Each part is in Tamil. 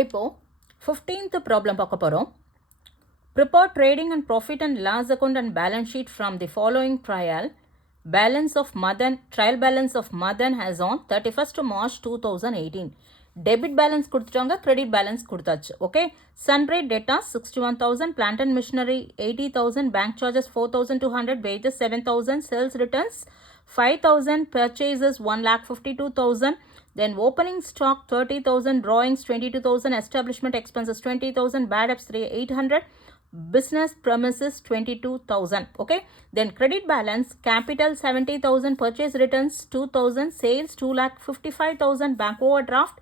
இப்போ 15th ப்ராப்ளம் பார்க்க போகிறோம். Prepare trading and profit and loss account and balance sheet from the following trial balance of trial balance of Madan has on 31st March 2018. Debit balance கொடுத்துட்டாங்க, credit balance கொடுத்தாச்சு. Okay, sundry debtors 61,000, plant and machinery 80,000, bank charges 4,200, wages 7,000, sales returns 5,000, purchases 1,52,000, then opening stock 30,000, drawings 22,000, establishment expenses 20,000, bad debts 800, business premises 22,000. Okay, then credit balance capital 70,000, purchase returns 2,000, sales 2,55,000, bank overdraft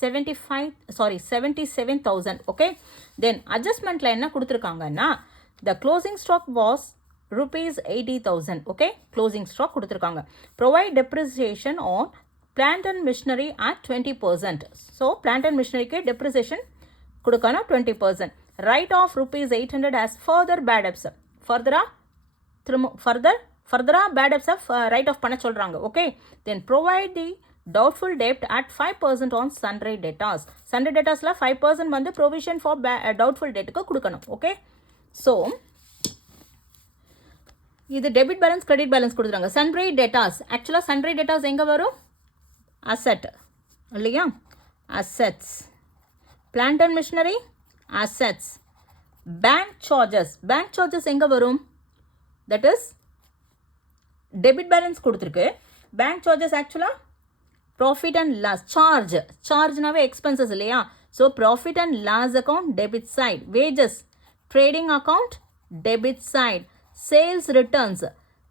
77,000. Okay, then adjustment line என்ன கொடுத்துருக்காங்கன்னா the closing stock was rupees 80,000. Okay, closing stock கொடுத்துருக்காங்க. Provide depreciation on plant and machinery at 20%. So plant and machinery க்கு depreciation கொடுக்கணும் 20%. Write off rupees 800 as further bad debts. Further bad debts write off பண்ண சொல்றாங்க. Okay, then provide the doubtful debt at 5% on sundry debtors. Sundry debtorsல 5% வந்து provision for doubtful debtக்கு கொடுக்கணும். Okay, so இது டெபிட் பேலன்ஸ் கிரெடிட் பேலன்ஸ் கொடுத்துறாங்க. சன்ட்ரி டெட்டாஸ், ஆக்சுவலாக சன்ட்ரி டெட்டாஸ் எங்கே வரும்? அசட் இல்லையா? Assets. Plant and machinery assets. Bank charges எங்கே வரும்? தட் இஸ் டெபிட் பேலன்ஸ் கொடுத்துருக்கு. பேங்க் சார்ஜஸ் ஆக்சுவலாக ப்ராஃபிட் அண்ட் லாஸ். சார்ஜ்னாவே எக்ஸ்பென்சஸ் இல்லையா? So profit and loss account debit side. Wages trading account debit side. Sales returns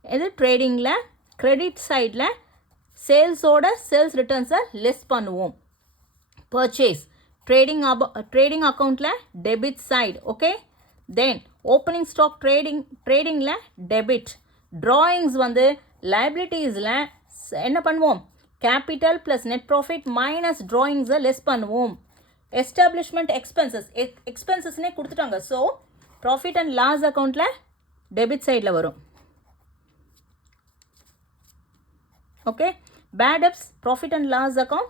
இது ட்ரேடிங்கில் கிரெடிட் சைடில் சேல்ஸோட சேல்ஸ் ரிட்டர்ன்ஸை லெஸ் பண்ணுவோம். பர்ச்சேஸ் ட்ரேடிங் அக்கௌண்ட்டில் டெபிட் சைடு. ஓகே, தென் ஓப்பனிங் ஸ்டாக் ட்ரேடிங்கில் டெபிட். ட்ராயிங்ஸ் வந்து லைபிலிட்டிஸில் என்ன பண்ணுவோம்? Capital plus net profit minus ட்ராயிங்ஸை லெஸ் பண்ணுவோம். எஸ்டாப்ளிஷ்மெண்ட் எக்ஸ்பென்சஸ்னே கொடுத்துட்டாங்க. ஸோ ப்ராஃபிட் அண்ட் லாஸ் அக்கௌண்ட்டில் டெபிட் சைடில் வரும். Okay, bad debts profit and loss account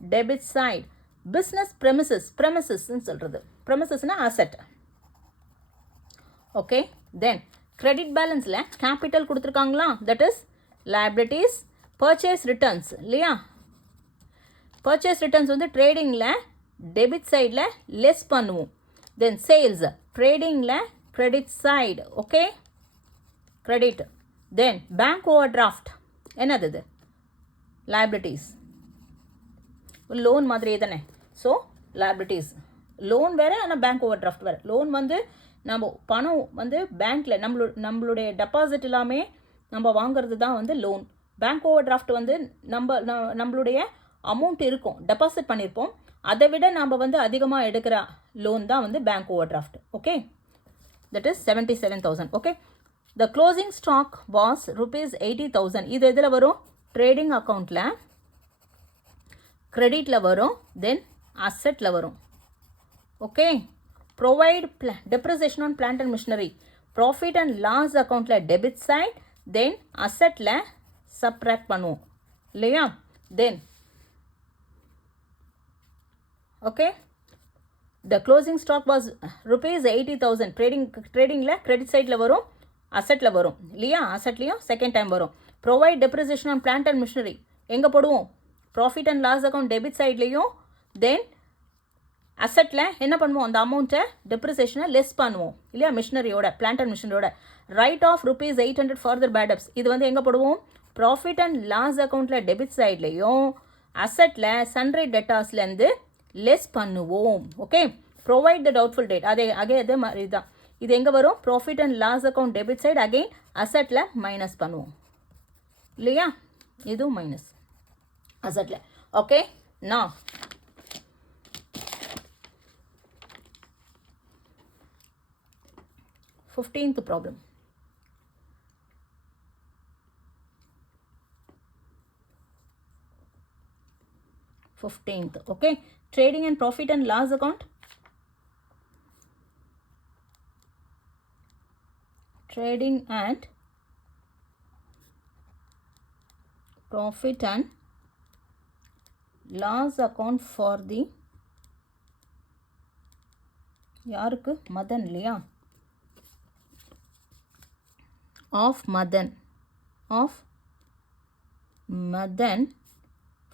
debit side. Business ப்ரெமிசஸ்ன்னு சொல்கிறது. ப்ரெமிசஸ்னா அசெட். ஓகே, தென் கிரெடிட் பேலன்ஸில் கேபிட்டல் கொடுத்துருக்காங்களா? That is liabilities. Purchase returns இல்லையா? பர்ச்சேஸ் ரிட்டர்ன்ஸ் வந்து ட்ரேடிங்கில் டெபிட் சைடில் லெஸ் பண்ணுவோம். தென் சேல்ஸ் ட்ரேடிங்கில் credit side. Okay, credit. Then bank overdraft என்னது இது? liabilities. லோன் மாதிரி தானே. So liabilities. லோன் வேறு, ஆனால் பேங்க் ஓவர் டிராஃப்ட் வேறு. லோன் வந்து நம்ம பணம் வந்து பேங்க்கில் நம்மளுடைய டெபாசிட் எல்லாமே நம்ம வாங்குறது தான் வந்து லோன். பேங்க் ஓவர் டிராஃப்ட் வந்து நம்மளுடைய அமௌண்ட் இருக்கும், டெபாசிட் பண்ணியிருப்போம், அதை விட நம்ம வந்து அதிகமாக எடுக்கிற லோன் தான் வந்து bank overdraft. Okay, that is 77,000. okay, the closing stock was rupees 80,000. இது எதில் வரும்? ட்ரேடிங் அக்கௌண்ட்டில் கிரெடிட்டில் வரும், தென் அசெட்டில் வரும். Okay, provide depreciation on plant and machinery. Profit and loss அக்கௌண்ட்டில் டெபிட் சைட், தென் அசெட்டில் சப்ராக்ட் பண்ணுவோம் இல்லையா? Then okay, the closing stock was rupees 80,000. ட்ரேடிங்கில் கிரெடிட் சைடில் வரும், அசெட்டில் வரும் இல்லையா? அசெட்லேயும் செகண்ட் டைம் வரும். Provide depreciation on plant and machinery எங்கே போடுவோம்? Profit and loss account debit சைட்லேயும், தென் அசெட்டில் என்ன பண்ணுவோம்? அந்த அமௌண்ட்டை டெப்ரிசியேஷனை லெஸ் பண்ணுவோம் இல்லையா? மிஷினரியோட, பிளான்ட் அண்ட் மிஷினரியோட. Write off rupees 800 further bad debts. இது வந்து எங்கே போடுவோம்? ப்ராஃபிட் அண்ட் லாஸ் அக்கௌண்ட்டில் டெபிட் சைட்லேயும், அசெட்டில் சன்ட்ரி டெட்டாஸ்லேருந்து லெஸ் பண்ணுவோம். Okay, provide the doubtful debt. அதே மாதிரி தான். இது எங்கே வரும்? Profit and loss account debit side, again அசெட்டில் மைனஸ் பண்ணுவோம் இல்லையா? இதுவும் மைனஸ் அசெட்டில். ஓகே, நான் 15th problem. Okay, trading and profit and loss account. Trading and profit and loss account for the யாருக்கு? மதன் இல்லையா? Of Madan, of Madan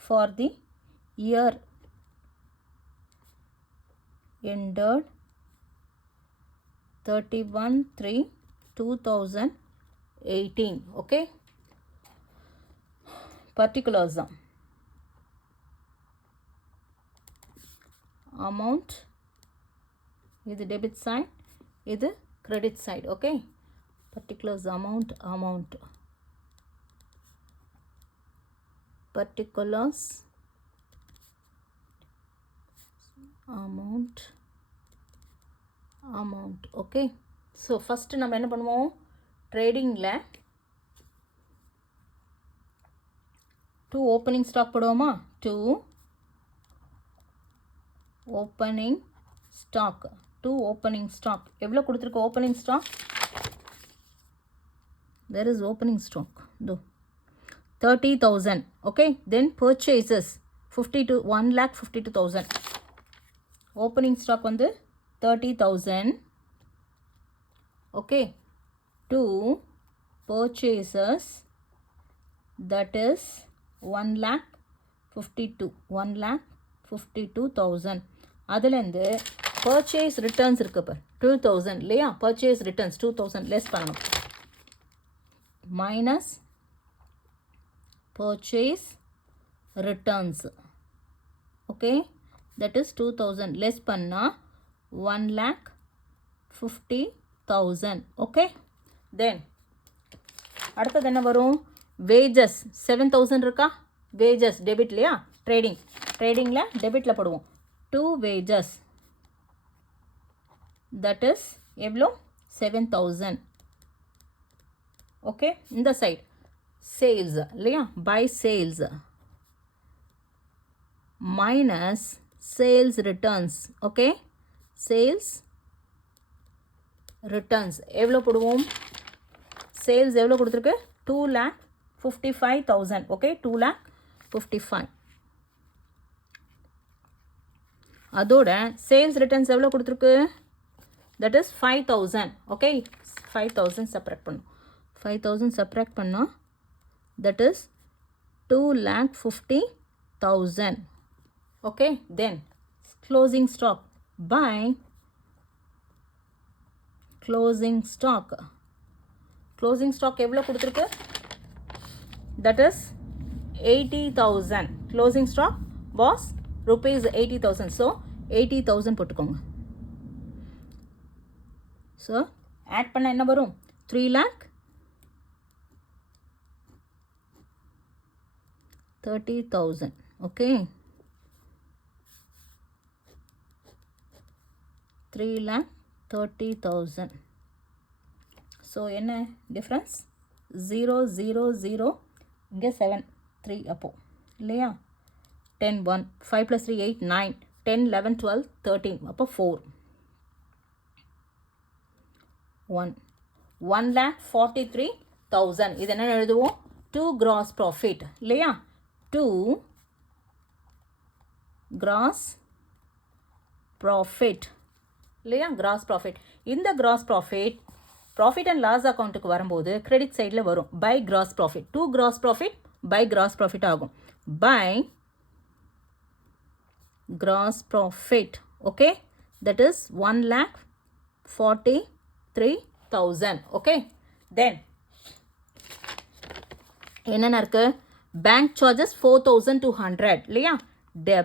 for the year ended 31/3/2018. okay, particulars தான். amount இது debit side, இது credit side. okay, particulars amount, particulars amount. okay, so first நம்ம என்ன பண்ணுவோம்? ட்ரேடிங்கில் 2 ஓப்பனிங் ஸ்டாக் போடுவோமா? 2 ஓப்பனிங் ஸ்டாக், 2 ஓப்பனிங் ஸ்டாக். எவ்வளோ கொடுத்துருக்கு opening stock? there is opening stock, do 30,000. okay, then purchases 1,52,000. opening stock வந்து 30,000. okay, 2 purchases, that is 1,52,000. அதுலேருந்து purchase returns இருக்கு பார் 2,000 இல்லையா? purchase returns 2,000 லெஸ் பண்ணணும். minus purchase returns. okay, that is 2,000 less பண்ணா 1,50,000. okay, then அடுத்தது என்ன வரும்? wages 7,000 இருக்கா? wages debit இல்லையா? ட்ரேடிங்கில் டெபிட்டில் போடுவோம். 2 wages, that is எவ்வளோ? 7,000. okay, இந்த சைடு சேல்ஸ் இல்லையா? By sales minus sales returns. Okay, sales returns எவ்வளோ போடுவோம்? சேல்ஸ் எவ்வளோ கொடுத்துருக்கு? 2,55,000. ஓகே, 2,55,000. அதோட சேல்ஸ் ரிட்டர்ன்ஸ் எவ்வளோ கொடுத்துருக்கு? That is 5,000. ஓகே, 5,000 செப்பரேட் பண்ணும். 5,000 செப்பரேட் பண்ணால் that is 2,50,000. okay, then closing stock by closing stock எவ்வளோ கொடுத்துருக்கு? that is 80,000. closing stock was rupees 80,000. so 80,000 போட்டுக்கோங்க. so add பண்ண என்ன வரும்? 3,30,000. okay, 3,30,000. so என்ன டிஃப்ரென்ஸ்? 0 0 0 இங்கே 7 3 அப்போ இல்லையா? 10 1 5 + 3 8 9 10 11 12 13 அப்போ 4 1 1,43,000. இது என்ன எழுதுவோம்? 2 gross profit இல்லையா? 2 gross profit இல்லையா? gross profit. இந்த gross profit profit and loss அக்கௌண்ட்டுக்கு வரும்போது கிரெடிட் சைடில் வரும். பை gross profit. 2 gross profit பை gross profit ஆகும். பை gross profit. okay, that is 1,43,000. okay, then என்னென்ன இருக்கு? பேங்க் சார்ஜஸ் 4,200 இல்லையா?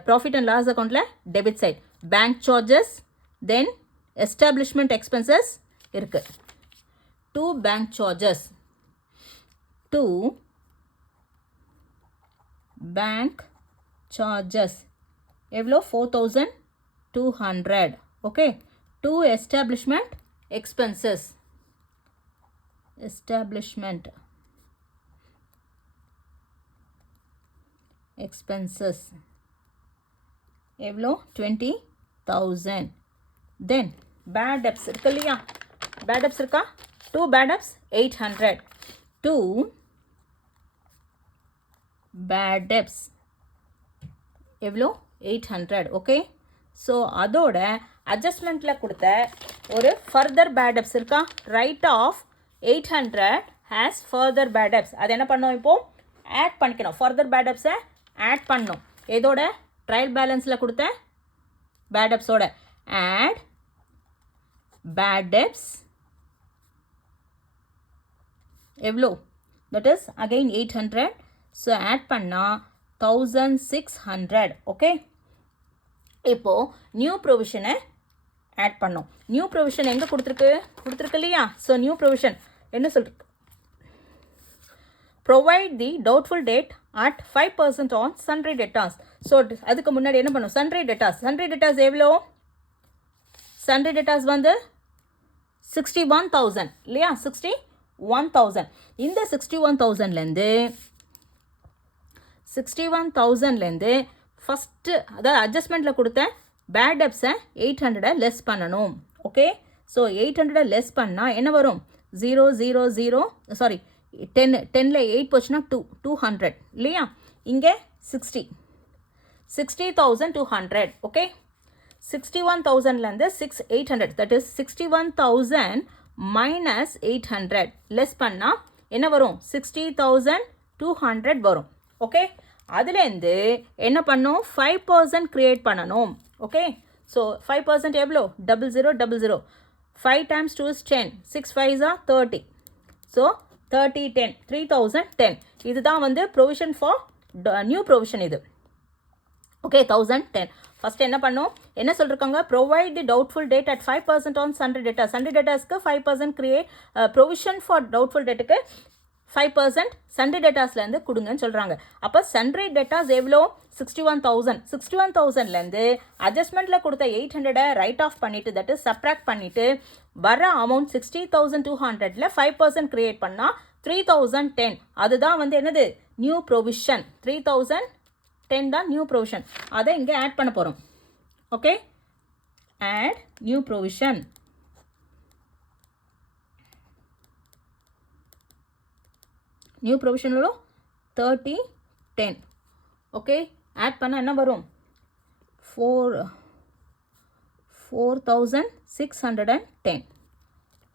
ப்ராஃபிட் அண்ட் லாஸ் அக்கௌண்ட்டில் டெபிட் சைட் பேங்க் சார்ஜஸ், தென் எஸ்டாப்ளிஷ்மெண்ட் எக்ஸ்பென்சஸ் இருக்கு. 2 பேங்க் சார்ஜஸ், 2 பேங்க் சார்ஜஸ் எவ்வளோ? 4,200. Okay, 2 establishment expenses, establishment expenses எவ்வளோ? 20,000. then bad debts இருக்கு இல்லையா? bad debts இருக்கா? 2 bad debts 800. 2 bad debts எவ்வளோ? 800. ஓகே, ஸோ அதோட அட்ஜஸ்ட்மெண்ட்டில் கொடுத்த ஒரு ஃபர்தர் பேட் டெப்ஸ் இருக்கா, write off 800 as further bad debts. அது என்ன பண்ணோம், இப்போது ஆட் பண்ணிக்கணும். ஃபர்தர் பேட் டெப்ஸை ஆட் பண்ணணும். எதோட, ட்ரையல் பேலன்ஸில் கொடுத்த பேட் டெப்ஸோட. ஆட் பேட் டெப்ஸ் எவ்வளோ, that is again 800. So add பண்ணால் 1600. ஓகே, இப்போது நியூ ப்ரொவிஷனை ஆட் பண்ணோம். நியூ ப்ரொவிஷன் எங்கே கொடுத்துருக்கு இல்லையா. ஸோ நியூ ப்ரொவிஷன் என்ன சொல்லிருக்கு, provide the doubtful debt at 5% on sundry debtors. So அதுக்கு முன்னாடி என்ன பண்ணும், சன்ட்ரி டெட்டாஸ் எவ்வளோ, சன்ட்ரி டெட்டாஸ் வந்து 61,000 இல்லையா, 61,000. இந்த 61,000லேருந்து ஃபஸ்ட்டு, அதாவது அட்ஜஸ்ட்மெண்ட்டில் கொடுத்த பேட் டெப்ஸை 800 லெஸ் பண்ணணும். ஓகே, ஸோ 800 லெஸ் பண்ணால் என்ன வரும், 000 சாரி 10ல் 8 போச்சுன்னா 200 இல்லையா. இங்கே 60,200. ஓகே, 61,000லேருந்து 800, தட் இஸ் 61,000 மைனஸ் 800 லெஸ் பண்ணால் என்ன வரும், 60,200 வரும். ஓகே, அதுலேருந்து என்ன பண்ணோம், 5% க்ரியேட் பண்ணணும். ஓகே, ஸோ 5% எவ்வளோ, 0000. 5 times 2 is 10. 6 5s are 30. So 30 10 3010. இதுதான் வந்து ப்ரொவிஷன் ஃபார் நியூ ப்ரொவிஷன் இது. ஓகே, 1010. ஃபஸ்ட் என்ன பண்ணோம், என்ன சொல்லியிருக்காங்க, provide the doubtful debt at 5% on sundry டேட்டா. சன்ட்ரி டேட்டாஸ்க்கு 5% க்ரியேட், ப்ரொவிஷன் ஃபார் டவுட்ஃபுல் டேட்டுக்கு 5% சன்ட்ரி டேட்டாஸ்லேருந்து கொடுங்கன்னு சொல்கிறாங்க. அப்போ சன்ட்ரி டேட்டாஸ் எவ்வளோ, 61,000. 61,000லேருந்து அட்ஜஸ்ட்மெண்ட்டில் கொடுத்த 800 ரைட் ஆஃப் பண்ணிவிட்டு, தட் இஸ் சப்ராக்ட் பண்ணிவிட்டு வர அமௌண்ட் 60,200ல் 5% க்ரியேட் பண்ணால் 3010. அதுதான் வந்து என்னது, நியூ ப்ரொவிஷன். 3010 தான் நியூ ப்ரொவிஷன். அதை இங்கே ஆட் பண்ண போகிறோம். Okay, add new provision. New ப்ரொவிஷனில் 3010. ஓகே, ஆட் பண்ணால் என்ன வரும், 4,610.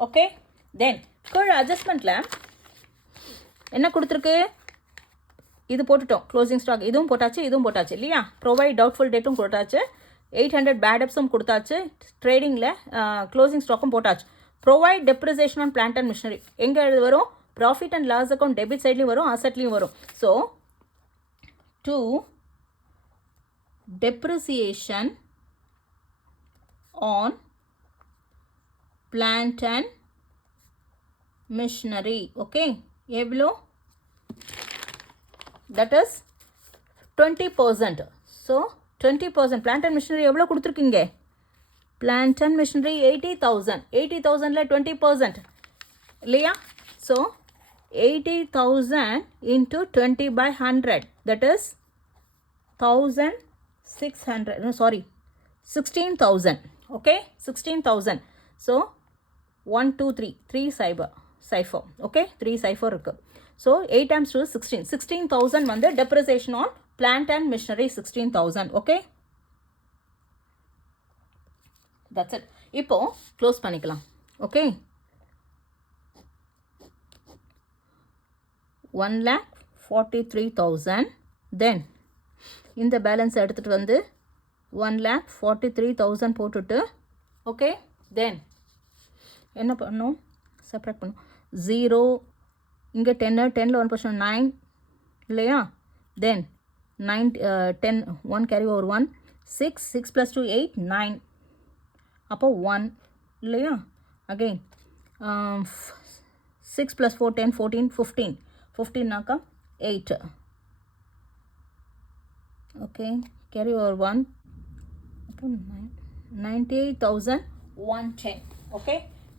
ஓகே, தென் கீழே அட்ஜஸ்ட்மெண்ட்டில் என்ன கொடுத்துருக்கு, இது போட்டுட்டோம், க்ளோசிங் ஸ்டாக் இதுவும் போட்டாச்சு, இதுவும் போட்டாச்சு இல்லையா. ப்ரொவைட் டவுட்ஃபுல் டேட்டும் கொடுத்தாச்சு, 800 பேட் டெப்ஸும் கொடுத்தாச்சு, ட்ரேடிங்கில் க்ளோசிங் ஸ்டாக்கும் போட்டாச்சு. Provide depreciation on plant and machinery எங்கே எழுது வரும், profit and loss account debit சைட்லையும் வரும், அசெட்லையும் வரும். So to depreciation on plant and machinery. Okay, எவ்வளோ, that is 20%. So 20% plant and machinery எவ்வளோ கொடுத்துருக்கீங்க, பிளான்ட் அண்ட் மிஷினரி 80,000. 80,000ல் 20% இல்லையா. So 80,000 into 20 by 100, that is 1,600, no sorry 16,000. Okay, 16,000. So 1 2 3 3 cipher. Okay, 3 cipher இருக்கு. So 8 times 2 is 16. 16,000 வந்து depreciation on plant and machinery 16,000. Okay, that's it. இப்போ க்ளோஸ் பண்ணிக்கலாம். ஓகே, 1,43,000. தென் இந்த பேலன்ஸ் எடுத்துகிட்டு வந்து 1,43,000 போட்டுட்டு, ஓகே, தென் என்ன பண்ணும், செப்ரேட் பண்ணும். 0 இங்கே 10ல் 1% 9 இல்லையா. தென் 10 1 கேரி ஓவர் 1 6 + 2 8 9. அப்போ 1 இல்லையா. அகெயின் 6 + 4 10 14 15. 15நாக்கா 8. Okay, carry over 1. அப்போ 98,110. ஓகே,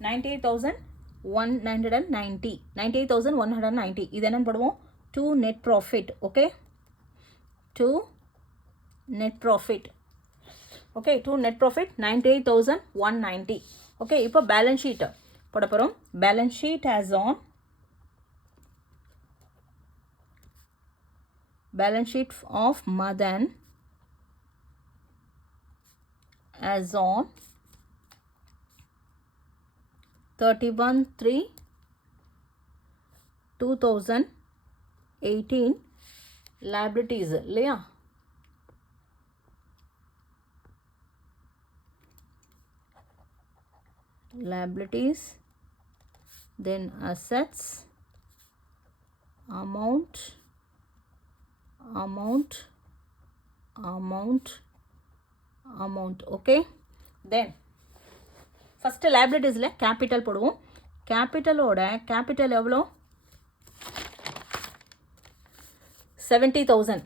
98,190. 98,190. இது என்னன்னு போடுவோம், 2 net profit. Okay, 2 net profit. Okay, 2 net profit 98,190. Okay, இப்போ பேலன்ஸ் ஷீட் போட போகிறோம். Balance sheet as on balance sheet of Madan as on 31/3/2018 liabilities இல்லையா? liabilities, then assets, amount, okay. Then first liabilitiesல capital போடுவோம். capitalோட capital எவ்வளோ? 70,000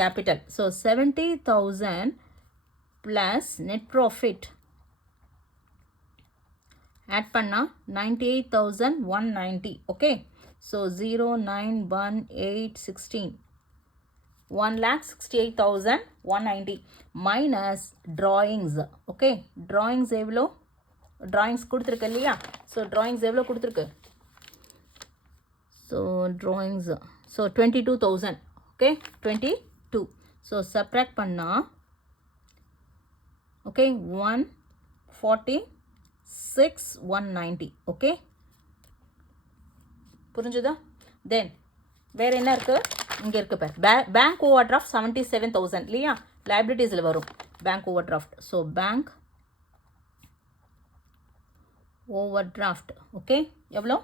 capital. So 70,000 plus net profit add பண்ணா 98,190. okay. So 0,91816 1,68,190 minus drawings. okay. drawings எவ்வளோ? drawings கொடுத்துருக்கு இல்லையா? so drawings எவ்வளோ கொடுத்துருக்கு? so drawings so 22,000. okay. 22. so subtract பண்ணா okay 146,190. okay. புரிஞ்சுதா? then வேறு என்ன இருக்கு? இங்கே இருக்கு பார். பேங்க் ஓவர் டிராஃப்ட் 77,000 இல்லையா? லைபிலிட்டிஸில் வரும் bank overdraft. So bank overdraft okay எவ்வளோ?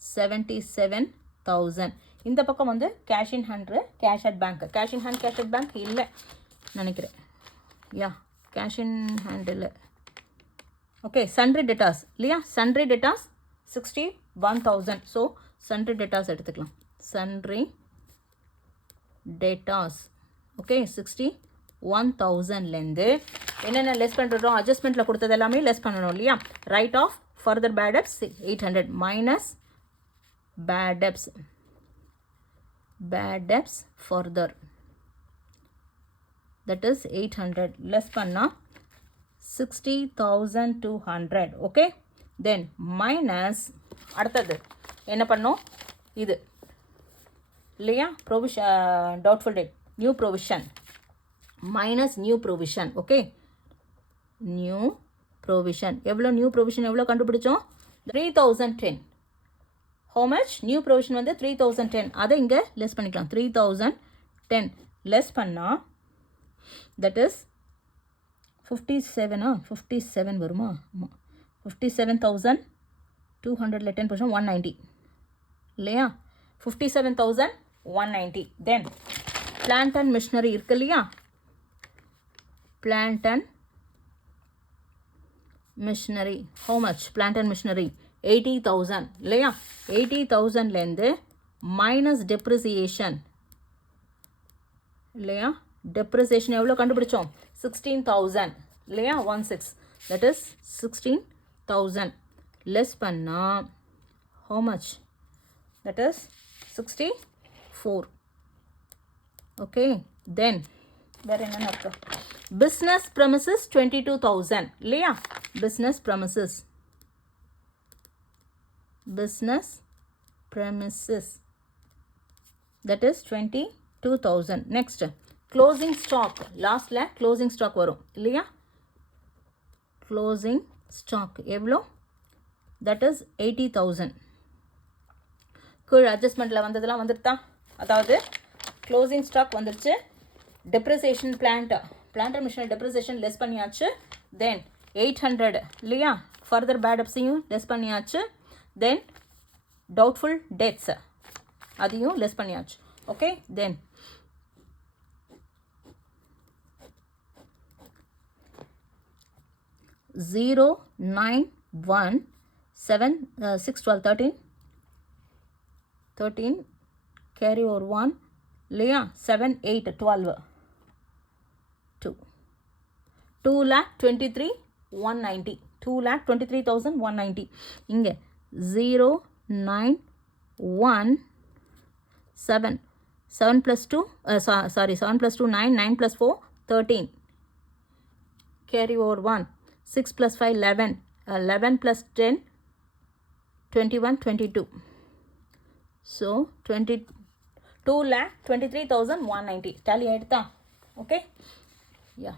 77,000. இந்த பக்கம் வந்து cash in hand, cash at bank. Cash in hand cash at bank இல்லை நினைக்கிறேன். யா கேஷ் இன் ஹேண்ட் இல்லை. ஓகே சன்ட்ரி டெட்டாஸ் இல்லையா? Sundry debtors 61,000. So sundry debtors எடுத்துக்கலாம். சன்ட்ரி டேட்டாஸ் ஓகே 61,000லேருந்து என்னென்ன லெஸ் பண்ணுறோம்? அட்ஜஸ்ட்மெண்ட்டில் கொடுத்தது எல்லாமே லெஸ் பண்ணணும் இல்லையா? Write off further bad debts 800 minus bad debts further that is 800 less பண்ணால் 60,200. ஓகே தென் மைனஸ் அடுத்தது என்ன பண்ணோம்? இது இல்லையா? Provision doubtful date new provision minus new provision. Okay new provision எவ்வளோ? நியூ ப்ரொவிஷன் எவ்வளோ கண்டுபிடிச்சோம்? 3,010. How much? நியூ ப்ரொவிஷன் வந்து 3,010. அதை இங்கே லெஸ் பண்ணிக்கலாம். 3,010 லெஸ் பண்ணால் தட் இஸ் 57 வருமா? ஆமாம் 57,200ல் 10% 190 இல்லையா? 57,190. தென் பிளான்ட் அண்ட் மிஷினரி இருக்கு இல்லையா? Plant and machinery how much? Plant and machinery 80,000 இல்லையா? 80,000லேருந்து மைனஸ் டெப்ரிசியேஷன் இல்லையா? டெப்ரிசியேஷன் எவ்வளோ கண்டுபிடிச்சோம்? 16,000 இல்லையா? 16 தட் இஸ் 16,000 லெஸ் பண்ணால் how much? That is 64. Okay then வேறு என்னென்ன இருக்கு? பிஸ்னஸ் ப்ரெமிசஸ் 22,000 இல்லையா? Business premises that is 22,000. Next closing stock. லாஸ்டில் க்ளோசிங் ஸ்டாக் வரும் இல்லையா? க்ளோசிங் ஸ்டாக் எவ்வளோ? That is 80,000. கீழ் அட்ஜஸ்ட்மெண்ட்டில் வந்ததெல்லாம் வந்துடுதா? அதாவது க்ளோசிங் ஸ்டாக் வந்துருச்சு. Depreciation plant and machinery depreciation less பண்ணியாச்சு. தென் 800 இல்லையா? ஃபர்தர் பேட் டெப்ஸையும் லெஸ் பண்ணியாச்சு. தென் டவுட்ஃபுல் டெட்ஸ் அதையும் லெஸ் பண்ணியாச்சு. Okay then zero 9 1 7 6 12 13 carry over 1 இல்லையா? 7 8 12 2,23,190 2,23,190. இங்கே 0 9 1 7 7 plus 2 7 plus 2 9 9 plus 4 13 carry over 1 6 plus 5 11 11 plus 10 21 22. So 2,23,190 tally ஆயிடுதா? ஓகே யா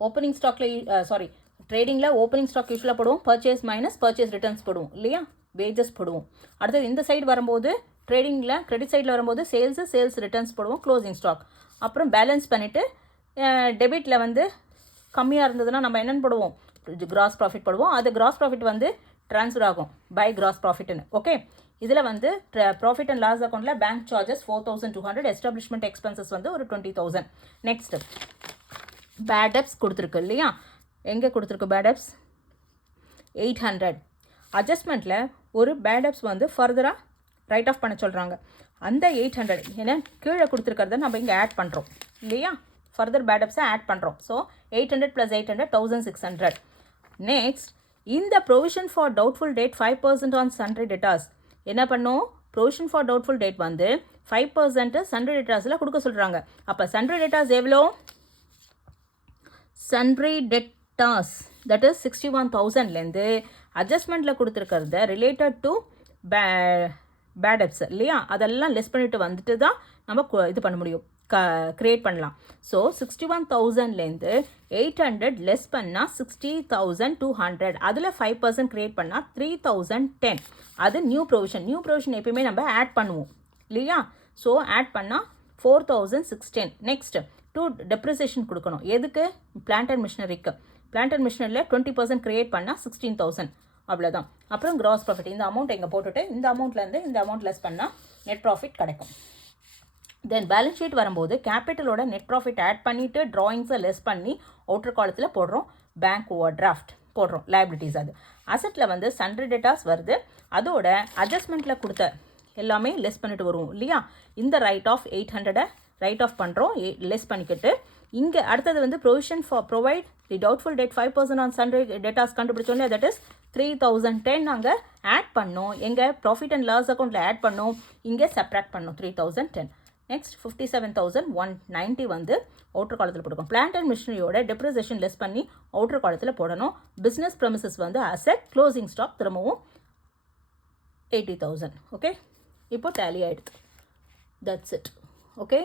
ஓப்பனிங் ஸ்டாக்ல ட்ரேடிங்கில் ஓப்பனிங் ஸ்டாக் யூஸ்வலாக போடுவோம், பர்ச்சேஸ் மைனஸ் பர்ச்சேஸ் ரிட்டர்ன்ஸ் போடுவோம் இல்லையா, வேஜஸ் போடுவோம். அடுத்தது இந்த சைடு வரும்போது ட்ரேடிங்கில் கிரெடிட் சைடில் வரும்போது சேல்ஸ் ரிட்டர்ன்ஸ் போடுவோம், க்ளோசிங் ஸ்டாக். அப்புறம் பேலன்ஸ் பண்ணிவிட்டு டெபிட்டில் வந்து கம்மியாக இருந்ததுன்னா நம்ம என்னென்னு போடுவோம், கிராஸ் ப்ராஃபிட் போடுவோம். அது கிராஸ் ப்ராஃபிட் வந்து ட்ரான்ஸ்ஃபர் ஆகும் பை கிராஸ் ப்ராஃபிட்னு. ஓகே, இதில் வந்து ப்ராஃபிட் அண்ட் லாஸ் அக்கௌண்ட்டில் பேங்க் சார்ஜஸ் 4200, எஸ்டாப்ளிஷ்மெண்ட் எக்ஸ்பென்சஸ் வந்து ஒரு 20,000. நெக்ஸ்ட்டு பேட் டெப்ஸ் கொடுத்துருக்கு இல்லையா, எங்கே கொடுத்துருக்கு பேட் டெப்ஸ் 800. அட்ஜஸ்ட்மெண்ட்டில் ஒரு பேட் டெப்ஸ் வந்து ஃபர்தராக ரைட் ஆஃப் பண்ண சொல்கிறாங்க. அந்த 800 ஏன்னா கீழே கொடுத்துருக்கிறத நம்ம இங்கே ஆட் பண்ணுறோம் இல்லையா, ஃபர்தர் பேட் டெப்ஸை ஆட் பண்ணுறோம். ஸோ 800 + 800 1600. நெக்ஸ்ட் இந்த provision for doubtful debt 5% on sundry debtors என்ன பண்ணும், ப்ரொவிஷன் ஃபார் டவுட்ஃபுல் டேட் வந்து 5% சன்ட்ரி டெட்டாஸில் கொடுக்க சொல்கிறாங்க. அப்போ சன்ட்ரி டெட்டாஸ் எவ்வளோ, சன்ட்ரி டெட்டாஸ் தட் இஸ் 61,000லேருந்து அட்ஜஸ்ட்மெண்ட்டில் கொடுத்துருக்கிறத ரிலேட்டட் டு பேட் டெப்ஸ் இல்லையா, அதெல்லாம் லெஸ் பண்ணிட்டு வந்துட்டு தான் நம்ம இது பண்ண முடியும், க்ரியேட் பண்ணலாம். ஸோ 61,000லேருந்து 800 லெஸ் பண்ணால் 60,200, அதில் 5% க்ரியேட் பண்ணால் 3,010. அது நியூ ப்ரொவிஷன் எப்பயுமே நம்ம ஆட் பண்ணுவோம் இல்லையா. ஸோ ஆட் பண்ணால் 4,610. நெக்ஸ்ட் டூ டெப்ரிசியேஷன் கொடுக்கணும், எதுக்கு, பிளான்ட் அண்ட் மிஷினரிக்கு. பிளான்ட் அண்ட் மிஷினரியில் 20% க்ரியேட் பண்ணால் 16,000, அவ்வளோதான். அப்புறம் கிராஸ் ப்ராஃபிட் இந்த அமௌண்ட் எங்கே போட்டுட்டு இந்த அமௌண்ட்லேருந்து இந்த அமௌண்ட் லெஸ் பண்ணால் நெட் ப்ராஃபிட் கிடைக்கும். தென் பேலன்ஸ் ஷீட் வரும்போது கேபிட்டலோட நெட் ப்ராஃபிட் ஆட் பண்ணிவிட்டு ட்ராயிங்ஸை லெஸ் பண்ணி அவுட்டர் காலத்தில் போடுறோம், பேங்க் ஓவர் டிராஃப்ட் போடுறோம், லைபிலிட்டிஸ். அது அசெட்டில் வந்து சன்ட்ரி டெட்டாஸ் வருது, அதோட அட்ஜஸ்ட்மெண்ட்டில் கொடுத்த எல்லாமே லெஸ் பண்ணிட்டு வருவோம் இல்லையா. இந்த ரைட் ஆஃப் 800 ரைட் ஆஃப் பண்ணுறோம், லெஸ் பண்ணிக்கிட்டு. இங்கே அடுத்தது வந்து provision for provide the doubtful debt 5% on sundry debtors கண்டுபிடிச்சோன்னே தட் இஸ் 3,010 நாங்கள் ஆட் பண்ணோம், எங்கள் ப்ராஃபிட் அண்ட் லாஸ் அக்கௌண்ட்டில் ஆட் பண்ணோம், இங்கே சப்ராக்ட் பண்ணோம் 3,010. நெக்ஸ்ட் 57,190 வந்து அவுட்டர் காலத்தில் போட்டுக்கோம். பிளான்ட் அண்ட் மிஷினரியோட டெப்ரிசியேஷன் லெஸ் பண்ணி அவுட்டர் காலத்தில் போடணும். பிஸ்னஸ் ப்ரெமிசஸ் வந்து அசெட், க்ளோசிங் ஸ்டாக் திரும்பவும் 80,000. ஓகே, இப்போ டேலி ஆகிடுது. That's it. ஓகே.